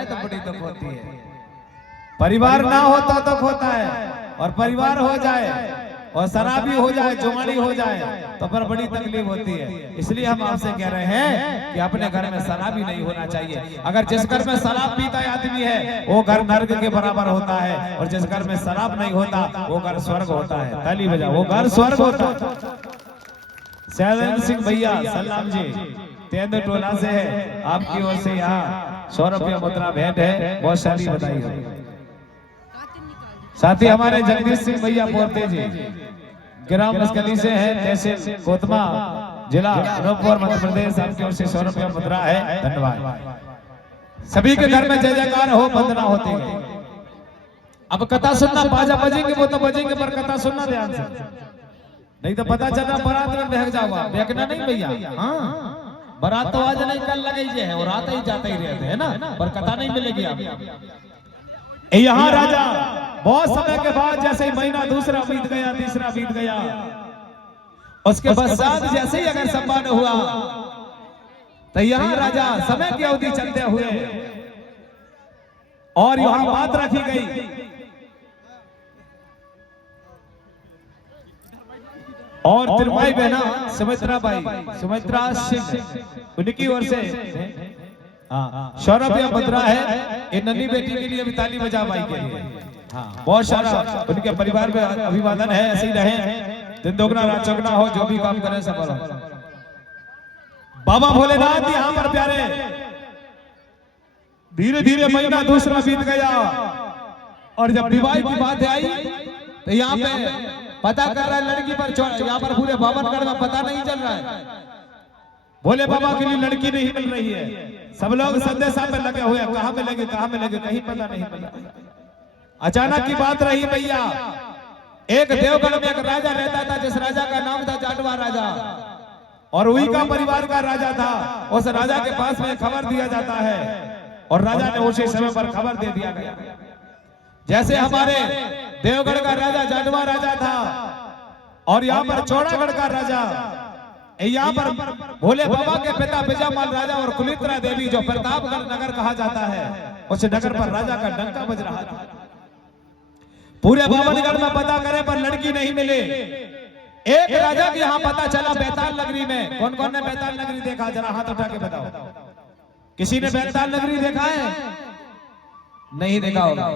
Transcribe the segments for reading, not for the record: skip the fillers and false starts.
जाए तो बड़ी दुख होती है। परिवार ना होता तो होता है, और परिवार हो जाए और शराबी हो जाए, जुआरी हो जाए तो पर बड़ी तकलीफ होती है। इसलिए हम आपसे कह रहे हैं कि अपने घर में शराबी नहीं होना चाहिए। अगर जिस घर में शराब पीता आदमी है वो घर नर्क के बराबर होता है, और जिस घर में शराब नहीं होता वो घर स्वर्ग होता है। ताली बजा, वो घर स्वर्ग होता है। शैलेंद्र सिंह भैया सलाम जी तेंदु टोला से है, आपकी ओर से यहाँ 100 रुपया मुद्रा भेंट है, बहुत सारी बधाई हो। साथ ही हमारे जगदीश सिंह भैया पोरते जी ग्राम मस्कली से है, तहसील कोतमा, जिला अनूपपुर, मध्य प्रदेश, आपकी ओर से 100 रुपया मुद्रा है, धन्यवाद। सभी के घर में जय जयकार हो, वंदना होती है। अब कथा सुनना, बाजा बजेंगे वो तो बजेंगे, पर कथा सुनना ध्यान से, नहीं तो पता चला बारात में बहक जाओगा। बहकना नहीं भैया, हाँ बारात तो आज नहीं कल लगे है, और आते ही जाते ही रहते है ना, पर कथा नहीं मिलेगी आपको। यहाँ राजा बहुत समय के बाद जैसे ही महीना दूसरा बीत गया, तीसरा बीत गया, उसके पश्चात जैसे ही अगर सम्मान हुआ तो यहाँ राजा समय की अवधि चलते हुए और यहाँ बात रखी गई और तिरमाई बहना सुमित्रा बाई, सुमित्रा सिंह, उनकी ओर से 100 रुपया मुद्रा है। ये नन्ही बेटी के लिए भी ताली बजा भाई के लिए, हाँ बहुत सारा उनके परिवार में अभिवादन है। ऐसे ही रहे, दिन दोगुना रात चौगुना हो, जो भी काम करें सफल हो। बाबा भोलेनाथ यहाँ पर प्यारे, धीरे धीरे महीना दूसरा बीत गया, और जब विवाह की बात आई तो यहाँ पे पता कर रहा है लड़की पर, यहाँ पर पूरे बावनगढ़ में पता नहीं चल रहा है, भोले बाबा के लिए लड़की नहीं मिल रही है। सब लोग संदेशा पे लगे हुए हैं, कहाँ मिलेंगे कहाँ मिलेंगे, कहीं पता नहीं मिला। अचानक की बात रही भैया, एक देवगढ़ में एक राजा रहता था, जिस राजा का नाम था जाटवा राजा, और वही का परिवार का राजा था। उस राजा के पास में खबर दिया जाता है, और राजा ने उसी समय पर खबर दे दिया गया। जैसे हमारे देवगढ़ का राजा जाटवा राजा था, और यहाँ पर चौड़ागढ़ का राजा, यहाँ पर भोले बाबा के पिता बिजामाल राजा और कुलित्रा देवी, जो प्रतापगढ़ नगर कहा जाता है, उस नगर पर राजा का डंका बज रहा था। पूरे बावनगढ़ में पता करे पर लड़की नहीं मिले। एक राजा के यहाँ पता चला बैताल नगरी में। कौन कौन ने बैताल नगरी देखा, जरा हाथ उठा के बताओ। किसी ने बैताल नगरी देखा है? नहीं देखा होगा,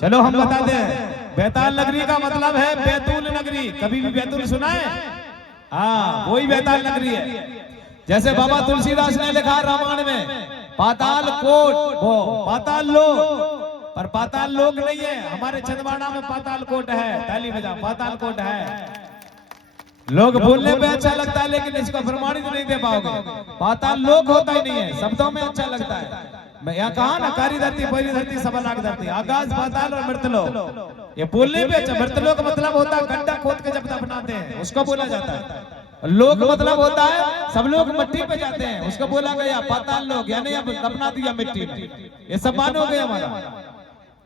चलो हम बताते हैं। बैताल नगरी का मतलब है बैतूल नगरी। कभी भी बैतूल सुना है? हाँ, वही बैताल नगरी है। जैसे बाबा तुलसीदास ने लिखा रामायण में, पाताल कोट, वो पाताल लोक, पर पाताल लोक नहीं है। हमारे छिंदवाड़ा में पाताल कोट है, ताली बजा, पाताल कोट है। लोग बोलने पे अच्छा लगता है, लेकिन इसको प्रमाणित नहीं दे पाओगे। पाताल लोक होता ही नहीं है, शब्दों में अच्छा लगता है। मैं यहाँ कहा ना, कारी धरती, पहली धरती, सबलाग धरती, आकाश, पाताल और मृतलोक। ये बोलने पे अच्छा। मृतलोक मतलब होता है गड्ढा खोद के जब दफनाते हैं, उसको बोला जाता है। लोक मतलब होता है सब लोग मिट्टी पे जाते हैं, उसको बोला गया पाताल लोक, यानी अब दफना दिया मिट्टी में। ये सम्मान हो गया हमारा,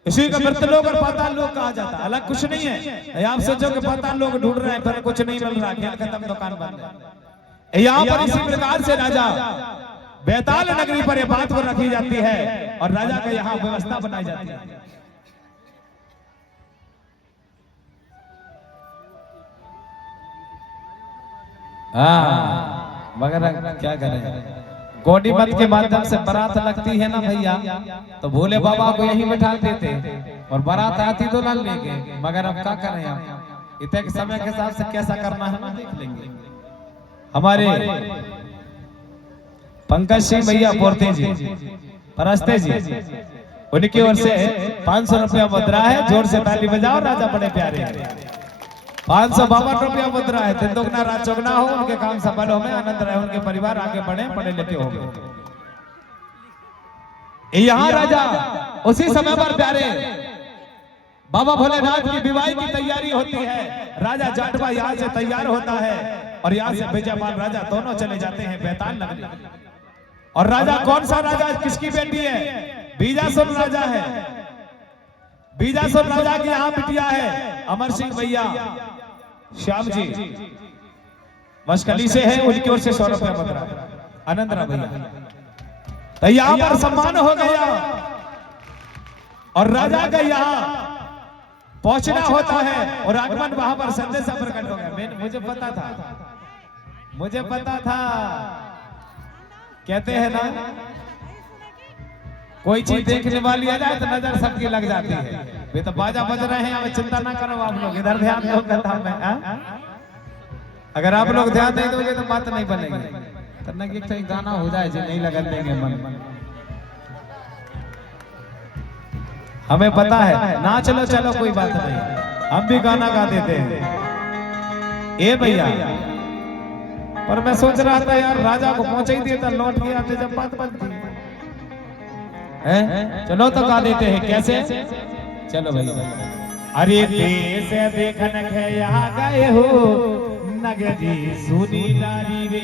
इसी का मृतलोक और पाताल लोक कहा जाता है, अलग कुछ नहीं है। आप सोचो कि पाताल लोक ढूंढ रहे हैं, पर कुछ नहीं मिल रहा, खेल खत्म, दुकान बंद। यहाँ पर इसी प्रकार से राजा बैताल नगरी पर यह बात को रखी जाती है, और राजा का यहाँ व्यवस्था बनाई जाती है। हाँ, मगर क्या करें, गौडी मत के माध्यम से बारात लगती है ना भैया, तो भोले बाबा को यहीं बैठा देते, और बारात आती तो लाल लेके। मगर अब क्या करें, हम इतने समय के हिसाब से कैसा करना है ना देख लेंगे। हमारे पंकज सिंह भैया पोरते जी, परस्ते जी, उनकी ओर से 500 रुपया मुद्रा है। जोर से ताली बजाओ, राजा बड़े प्यारे हैं। 552 रुपया मुद्रा है। दिन दोगुना रात चौगुना हो, उनके काम सफल हो, आनंद रहे, उनके परिवार आगे बढ़े, पढ़े लिखे हो गए। यहाँ राजा उसी समय पर प्यारे बाबा भोलेनाथ की विवाह की तैयारी होती है। राजा जाटवा यहाँ से तैयार होता है, और यहाँ से बिजामाल राजा दोनों चले जाते हैं बैताल नगरी। और राजा कौन सा राजा, किसकी बेटी है? बीजासुर राजा है। बीजासुर राजा की यहाँ बिटिया है अमर सिंह भैया, श्याम जी मस्कली से है, उनकी ओर से 100 रुपया मुद्रा। आनंद रहा भैया। तो यहाँ पर सम्मान हो गया, और राजा का यहाँ पहुंचना होता है और आगमन वहां पर संदेशा प्रकट हो गया। मुझे पता था कहते हैं ना, कोई चीज देखने वाली आ जाए तो नजर सबकी लग जाती है। वे तो बाजा बज रहे हैं, अब चिंता ना करो आप लोग, इधर ध्यान दो कथा में। अगर आप लोग ध्यान नहीं दोगे तो बात नहीं बनेगी। करना कि एक गाना हो जाए जो नहीं लगन देंगे मन। हमें पता है ना, चलो कोई बात नहीं, हम भी गाना गा देते हैं। ए भैया, पर मैं सोच रहा था यार राजा को पहुंचा ही दिया था, लौट गया थे जब बात बनती है। चलो तो गा देते हैं, कैसे? चलो भैया। अरे देश देखन गया गए हो नगरी सुनी नारी रे,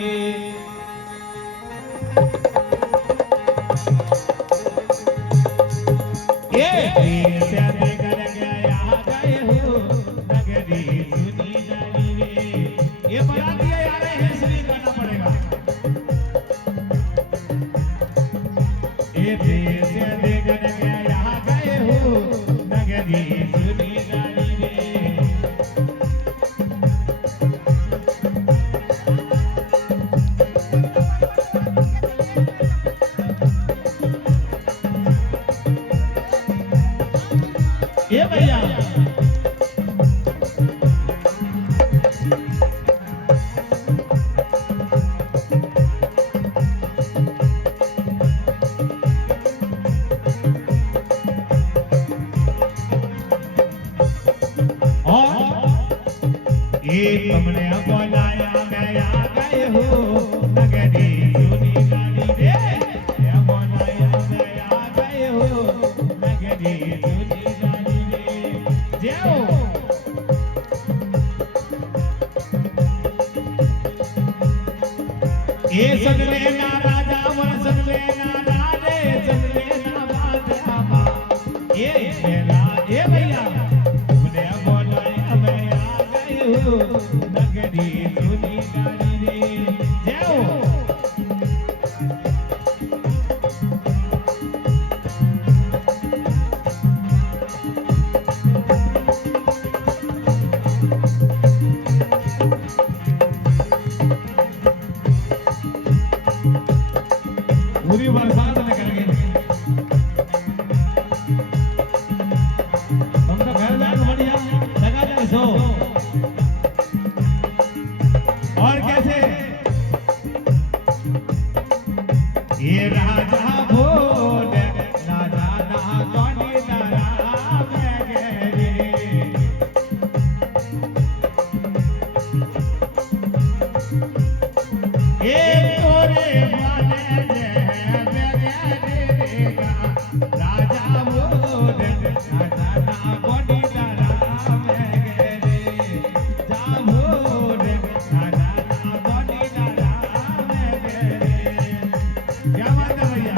देश देखन गया गए हो नगरी सुनी नारी रे। ये बना दिया यार, श्री गाना पड़ेगा। ये देश देखन गया गए हो नगरी सुनी नारी रे। ये भैया तुमने बुलाया गया गए हो नगरी सुनी नारी रे, बुलाया गया गए हो नगरी सुनी नारी रे। जाओ ये सुन लेना राजा वन, सुन लेना राजे, सुन लेना बादशाह। ये भैया तुमने बुलाया गया गए हो नगरी सुनी नारी रे। जाओ पूरी बरसात में करेंगे। हम तो घर जाकर बढ़िया लगा जाए सो। और कैसे ये राजा भोज ना जाना कौनी नारा में गए, ये तोरे माने राजा भोज ना जाना कौनी नारा में गए, जा भोज ना जाना कौनी नारा में गए। क्या बात है भैया?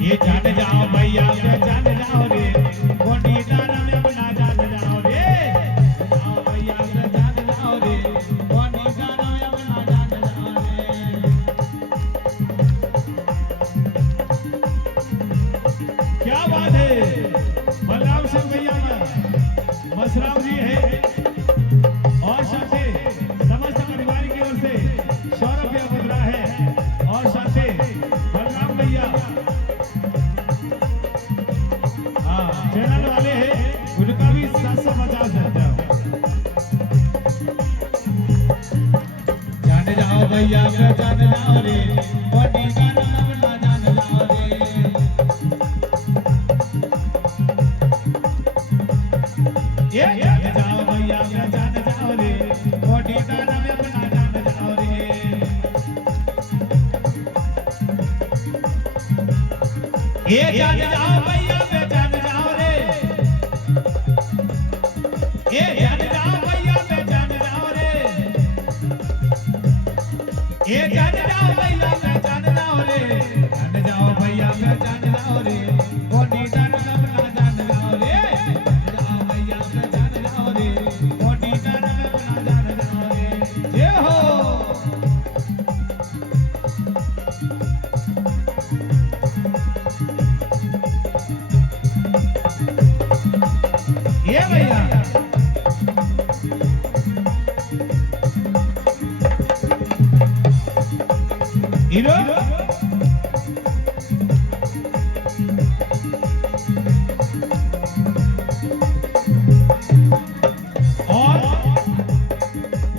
ये जान जाओ भैया, जान जाओ रे, कौनी नारा में अपना जान जाओ रे, जाओ भैया जान जाओ रे, कौनी नारा में अपना जान जाओ रे। क्या बात है? बलराम सिंह भैया मसराम जी है और साथे समस्त परिवार की ओर से 100 रुपया मुद्रा है, और साथे बलराम भैया चैनल वाले हैं, उनका भी 750 है। जान जाओ भैया जान जाओ रे, कौनी गाना अपना जान जाओ रे। ये जान जाओ भैया जान जाओ रे, कौनी गाना में अपना जान जाओ रे। ये जान जाओ भैया जान जाओ रे, ये जान जाओ भैया जान जाओ रे, ये जान जाओ भैया जान जाओ रे, जान जाओ भैया जान जाओ रे, कौनी गाना अपना जान जाओ रे, जाओ भैया जान जाओ रे, कौनी गाना अपना जान जाओ रे। ये हो ये भैया हीरो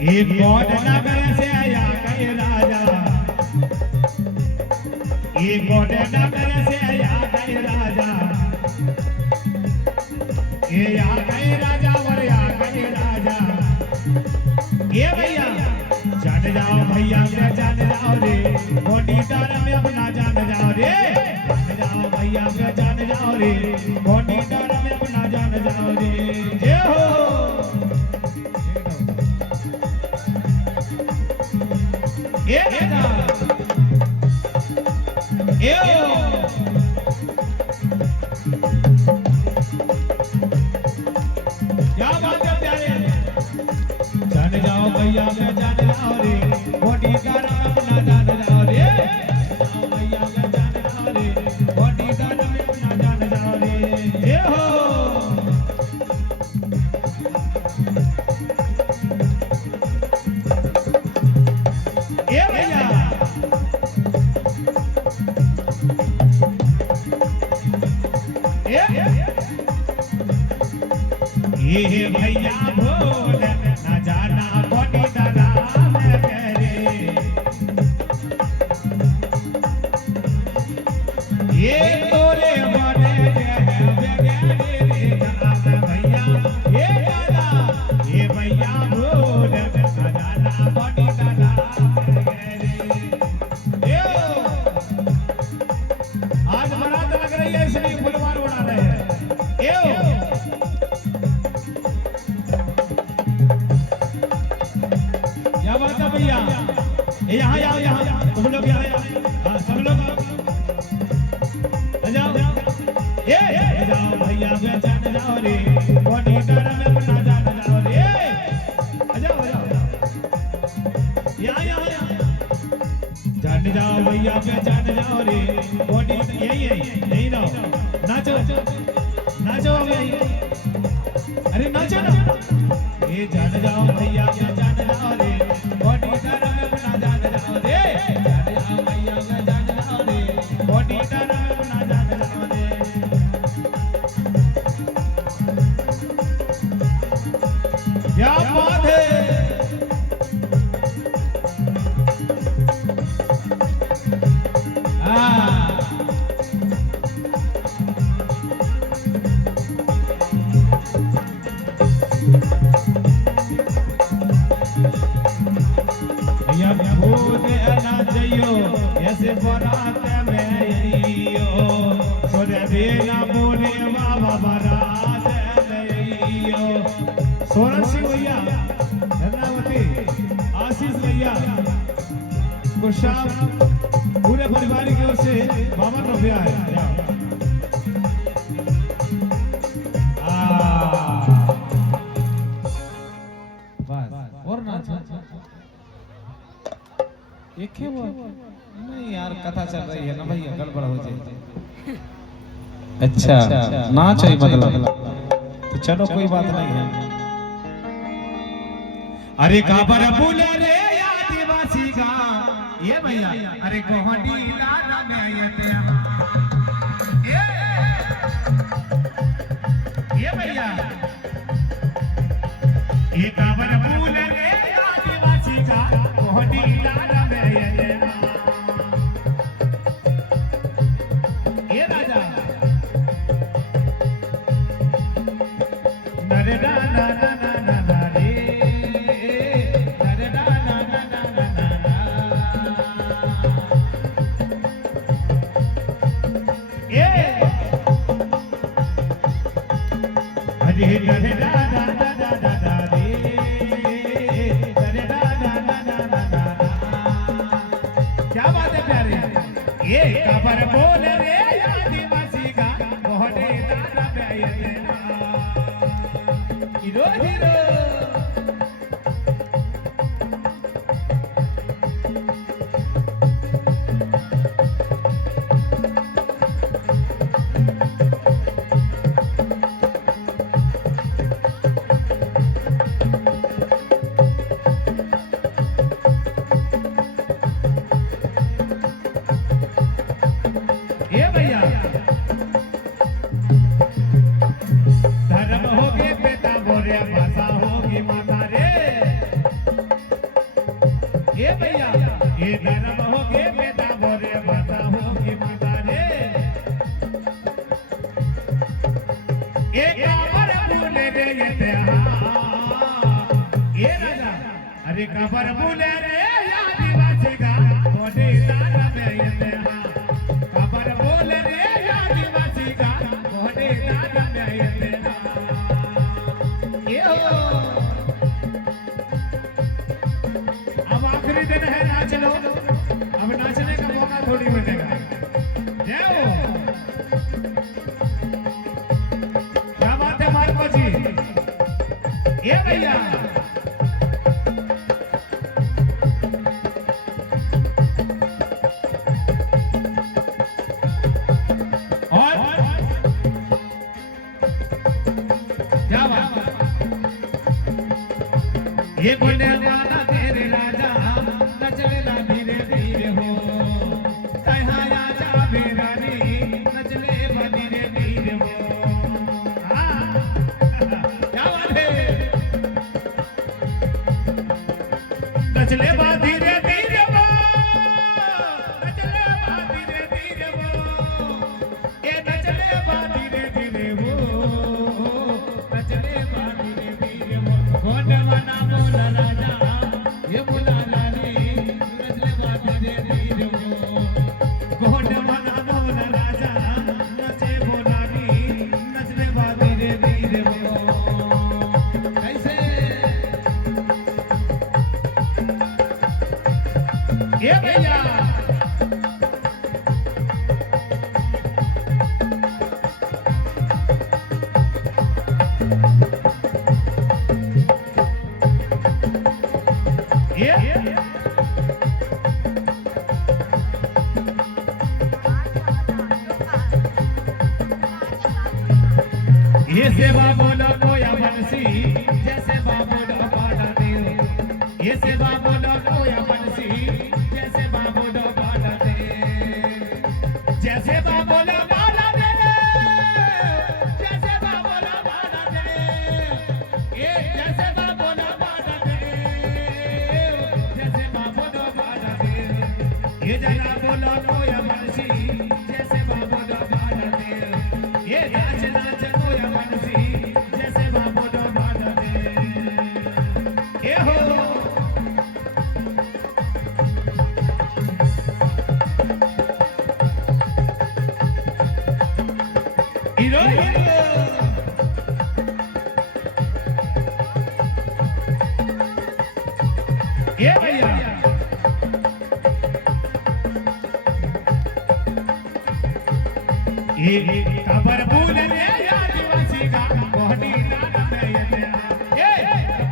एक गौड़ नगर से आया गए राजा, एक गौड़ नगर से आया गए राजा, ये आ गए राजा और आ गए राजा। ये भैया जान जाओ भैया मेरा जान जाओ रे, मोटी तारा में अपना जान जाओ रे, जान जाओ भैया मेरा जान जाओ रे, मोटी तारा में अपना जान जाओ रे। जय हो ये राजा क्या बात है प्यारे, जान जाओ भैया मैं जान जाओ रे, मोटी तारा में अपना जान जाओ रे, जाओ भैया मैं जान जाओ रे, मोटी तारा में अपना जान जाओ रे। ये हो ये भैया ये भैया भोल न जाना कोटी तारा में करे, ये तोरे बने रे जान भैया, ये दादा ये भैया भोल न जाना कोटी तारा में करे। आज बारात लग रही है इसलिए फुलवार उड़ा रहे हैं। क्या बात है भैया, यहाँ आओ यहाँ तुम लोग यहाँ सब लोग जाओ जाओ भैया मैं जान जाओ रे, कोटी तारा में अपना जान जाओ रे, जाओ यहाँ जान जाओ भैया मैं जान जाओ रे, कोटी यही नहीं रहो, नाचो नाचो यही, अरे नाचो ना, ये जान जाओ भैया मैं जान जाओ रे, कोटी तारा में अपना जान जाओ रे, जान जाओ भैया मैं जान जाओ रे, कोटी तारा में अपना जान जाओ रे। क्या बात है, ऐसे बारात में आइयो, सोने देना बोले बाबा बारात में आइयो। सोरन सिंह भैया, धन्यवादी आशीष भैया, कुशाब पूरे परिवार की ओर से 52 रुपया है। और ना एक है वो नहीं यार, कथा चल रही है ना भैया, गड़बड़ हो जाए। अच्छा ना चाहिए मतलब, तो चलो कोई बात नहीं है। अरे काबर बोले रे आदिवासी का ये भैया, अरे गोहडी लाना में आयते ये भैया, ये काबर बोले रे आदिवासी का गोहडी लाना में आयते क्या बात है प्यारे, ये काबर बोल रे आदिवासी का गोहडे दाना में आए हीरो हीरो। अरे कबर बोले रे आदिवासी का कोटे दाना में ये कबर बोले रे आदिवासी का कोटे दाना में ये अब आखिरी दिन है, नाच लो। अब नाचने का मौका थोड़ी मिलेगा। जाओ, क्या बात है मार्को जी, ये भैया ये बोले वाला तेरे राजा नचलेला धीरे धीरे हो कहाँ राजा मेरा नी नचले धीरे धीरे हो। क्या बात है, नचले धीरे धीरे हो, नचले धीरे धीरे हो, ये नचले धीरे धीरे हो, नचले धीरे धीरे हो। गोंड मना बोला राजा ये बोला रानी नचले धीरे धीरे हो। गोंड मना बोला राजा नचे बोला नी नचले धीरे धीरे हो। कैसे ये भैया ये सेवा बोलो कोया बंसी जैसे बाबोलो बाड़ा दे। ये सेवा बोलो कोया बंसी जैसे बाबोलो बाड़ा दे। जैसे बाबोलो बाड़ा दे, जैसे बाबोलो बाड़ा दे, ये जैसे बाबोलो बाड़ा दे, जैसे बाबोलो बाड़ा दे। ये जना बोलो कोया बंसी जैसे बाबोलो बाड़ा दे। ये नाच नाच कोया बंसी जैसे बाबोलो बाड़ा दे। ये हो हीरो हीरो ये भैया ये कबर भूल रे आदिवासी का कोहनी दाना में ये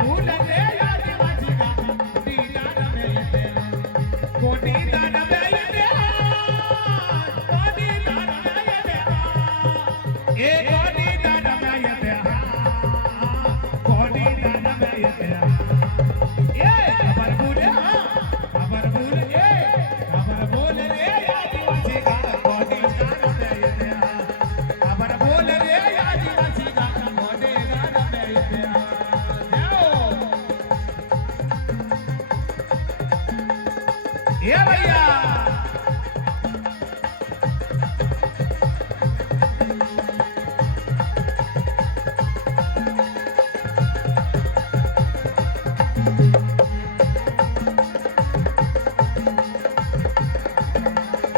भूल रे आदिवासी का कोहनी दाना में ये कोहनी दाना में ये कोहनी दाना में ये कोहनी दाना में ये कोहनी दाना में ये कबर भूल ये कबर भूल रे आदिवासी का कोहनी दाना में ये कबर भूल रे आदिवासी का कोहनी दाना में ये। ये भैया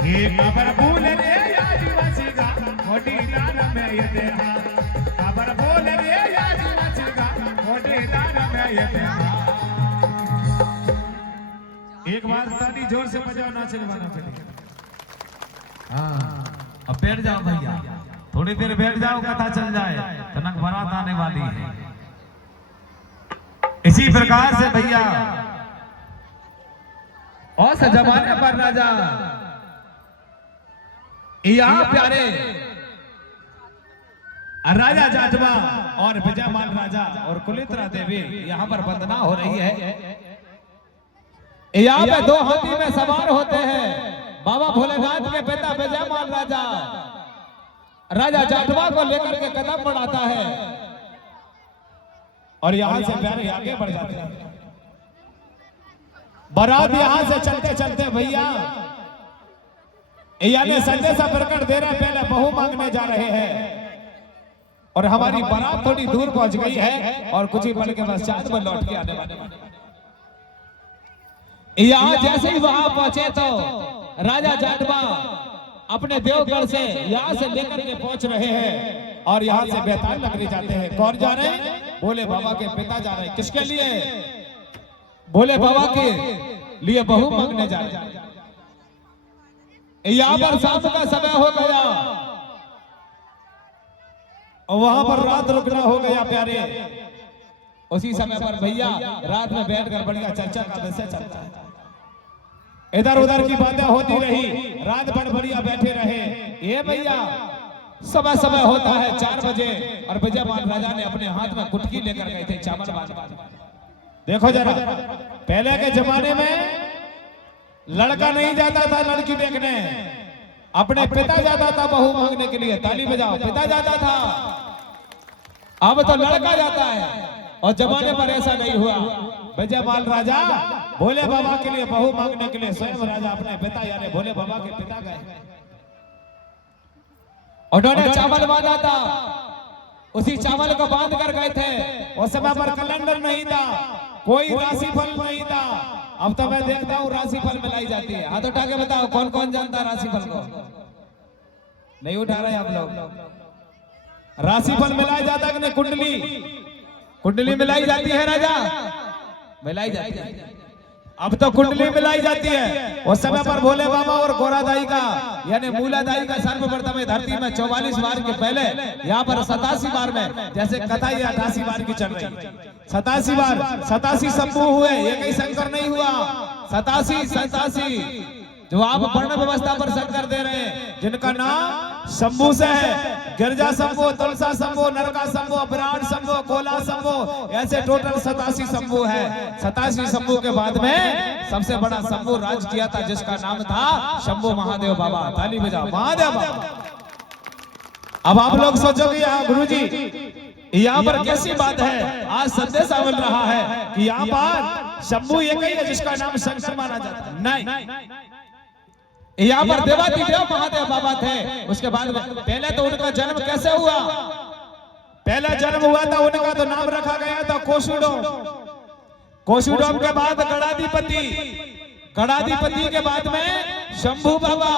ये कबर भूल रे आदिवासी का कोटी दाना में ये देहा। कबर भूल रे आदिवासी का कोटी दाना में ये देहा। एक बार ताली जोर से बजाओ, नाचने वाला चलिए। हाँ, अब बैठ जाओ भैया, थोड़ी देर बैठ जाओ, कथा चल जाए, कनक बारात आने वाली है। इसी प्रकार से भैया और से जमाने पर राजा यहाँ प्यारे राजा जाटवा और विजयमान राजा और कुलित्रा देवी यहाँ पर वंदना हो रही है। यहाँ पे दो हाथी में सवार होते हैं बाबा भोलेनाथ के पिता विजयमान राजा राजा जाटवा को लेकर के कदम बढ़ाता है और यहाँ से प्यारे आगे बढ़ जाते हैं। बारात यहाँ से चलते चलते भैया यानी संदेशा प्रकट दे रहे, पहले बहू मांगने जा रहे हैं और हमारी बारात थोड़ी दूर पहुंच गई है और कुछ ही पल के पश्चात में लौट के आने वाले। यहाँ जैसे ही वहां पहुंचे तो राजा जाटवा अपने देवगढ़ से यहाँ से लेकर के पहुंच रहे हैं और यहाँ से बेताल नगरी जाते हैं। कौन जा रहे हैं? भोले बाबा के पिता जा रहे हैं। किसके लिए? भोले बाबा के लिए बहू मांगने जा रहे हैं। यहाँ पर शाम का समय हो गया और वहां पर रात रुकना हो गया प्यारे। उसी समय पर भैया रात में बैठकर बढ़िया चर्चा का विषय चलता है। इधर उधर की बातें होती रही, रात भर बढ़िया बैठे रहे। ये भैया समय समय होता है 4 बजे और विजयपाल राजा ने अपने हाथ में कुटकी लेकर गए थे चावल बांध। देखो जरा, पहले के जमाने में लड़का नहीं जाता था लड़की देखने, अपने पिता जाता था बहू मांगने के लिए। ताली बजाओ, पिता जाता था। अब तो लड़का जाता है और जमाने पर ऐसा नहीं हुआ। विजयपाल राजा भोले बाबा के लिए बहू मांगने के लिए स्वयं राजा अपने पिता यानी भोले बाबा के पिता गए। उन्होंने चावल बांधा था, उसी चावल को बांध कर गए थे। उस समय पर कैलेंडर नहीं था, कोई राशिफल नहीं था। अब तो मैं देखता हूँ राशिफल मिलाई जाती है। हाथ उठा के बताओ कौन कौन जानता राशिफल को? नहीं उठा रहे आप लोग। राशिफल मिलाई जाता कि नहीं? कुंडली मिलाई जाती है राजा, मिलाई जाती है। अब तो कुंडली मिलाई जाती है। उस समय पर भोले बाबा और गोरादाई का यानी मूलादाई का सर्वप्रथम धरती में 44 बार के पहले यहाँ पर 87 बार में, जैसे कथा ये 88 बार की चल रही, 87 बार 87 शंभू हुए। ये कहीं शंकर नहीं हुआ, 87 जो आप वर्ण व्यवस्था पर शंकर दे रहे हैं, जिनका नाम शंभू से है। गिरजा शंभू, तुलसा शंभू, नरका शंभू, विराट शंभू, कोला शंभू, ऐसे टोटल 87 शंभू है। 87 शंभू के बाद में सबसे बड़ा शंभू राज किया था जिसका नाम था शंभू महादेव बाबा। ताली बजाओ, महादेव बाबा। अब आप लोग सोचोगे यहाँ गुरुजी यहाँ पर कैसी बात है? आज संदेश मिल रहा है कि यहाँ पर शंभू एक ही है जिसका नाम शंकर माना जाता है। नहीं, यहाँ पर देवाधिदेव महादेव बाबा थे। उसके बाद पहले तो उनका जन्म कैसे हुआ? पहला जन्म हुआ था उनका तो नाम रखा गया था कोशुडोम। कोशुडोम के बाद गणाधिपति के बाद में शंभू बाबा,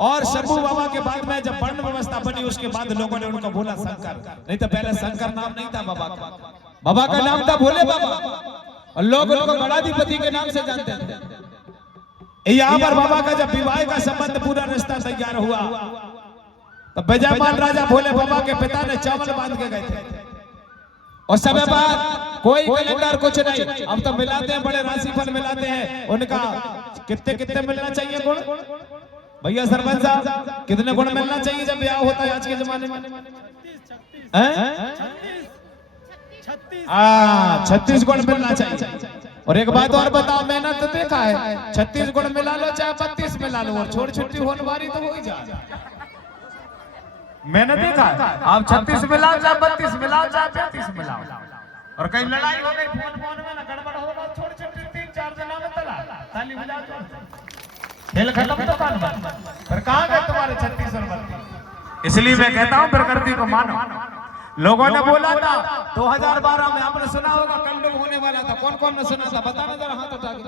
और शंभू बाबा के बाद में जब वर्ण व्यवस्था बनी उसके बाद लोगों ने उनको बोला शंकर। नहीं तो पहले शंकर नाम नहीं था बाबा का। बाबा का नाम था भोले बाबा और लोग उनको गणाधिपति के नाम से जानते थे। यहाँ पर बाबा का जब विवाह का संबंध पूरा रिश्ता तैयार हुआ तो विजयपाल राजा भोले बाबा के पिता ने चावल बांध के गए थे। उस समय बाद कोई कैलेंडर कुछ नहीं। अब तो मिलाते हैं, बड़े राशिफल मिलाते हैं। उनका कितने कितने मिलना चाहिए गुण? भैया सरपंच साहब, कितने गुण मिलना चाहिए जब ब्याह होता है आज के जमाने में? 36 गुण मिलना चाहिए। और एक बात और बताओ, मैंने तो देखा है 36 गुण मिला लो चाहे 32 मिला लो, और छोड़ छुट्टी होने वाली तो हो ही जाए। मैंने देखा है आप 36 मिलाओ चाहे 32 मिलाओ चाहे 35 मिलाओ, और कहीं लड़ाई हो गई फोन में ना गड़बड़ होगा, छोड़ छुट्टी 3-4 जना में तला ताली बजा दो, खेल खत्म तो कान बंद। फिर कहाँ गए तुम्हारे 36 और 32? इसलिए मैं कहता हूँ प्रकृति को मानो। लोगों ने बोला था 2012 में, आपने सुना होगा कलयुग होने वाला था। कौन कौन ने सुना था? बताना जरा हाथ उठा के।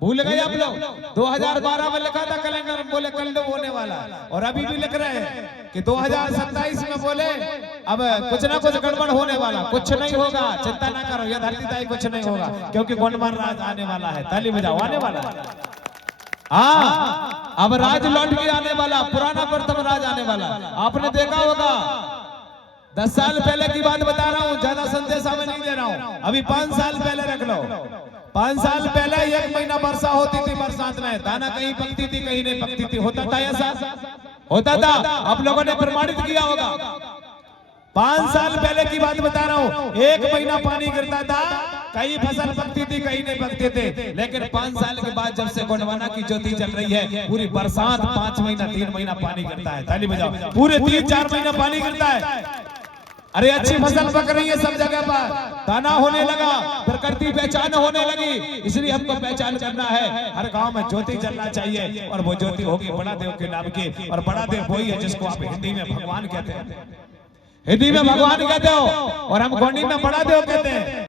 भूल गए आप लोग? 2012 में लिखा था कैलेंडर, बोले कलयुग होने वाला। और अभी भी लिख रहे हैं कि 2027 में बोले अब कुछ ना कुछ गड़बड़ होने वाला। कुछ नहीं होगा, चिंता ना करो, यह धरती कुछ नहीं होगा, क्योंकि गुणवान राज आने वाला है। ताली बजाओ, आने वाला है। हाँ, अब राज लौट के आने वाला, पुराना प्रथम राज आने वाला। आपने देखा होगा 10 साल पहले की बात बता रहा हूँ, ज्यादा संदेश हमें नहीं दे रहा हूँ। अभी 5 साल पहले रख लो। 5 साल पहले 1 महीना वर्षा होती थी, बरसात में दाना कहीं पकती थी कहीं नहीं पकती थी। होता था ऐसा? होता था। आप लोगों ने प्रमाणित किया होगा। 5 साल पहले की बात बता रहा हूँ, 1 महीना पानी गिरता था, कहीं फसल पकती थी कहीं नहीं पकते थे। लेकिन 5 साल के बाद जब से गोंडवाना की ज्योति चल रही है, पूरी बरसात 5 महीना 3 महीना पानी गिरता है। ताली बजाओ, पूरे 3-4 महीना पानी गिरता है। अरे अच्छी फसल पक रही है सब जगह पर, दाना होने लगा, प्रकृति पहचान होने लगी। इसलिए हमको पहचान करना है, हर गांव में ज्योति जलना चाहिए, और वो ज्योति होगी बड़ा देव के नाम की। और बड़ा देव वही है जिसको आप हिंदी में भगवान कहते हैं। हिंदी में भगवान कहते हो और हम गोंडी में बड़ा देव कहते हैं।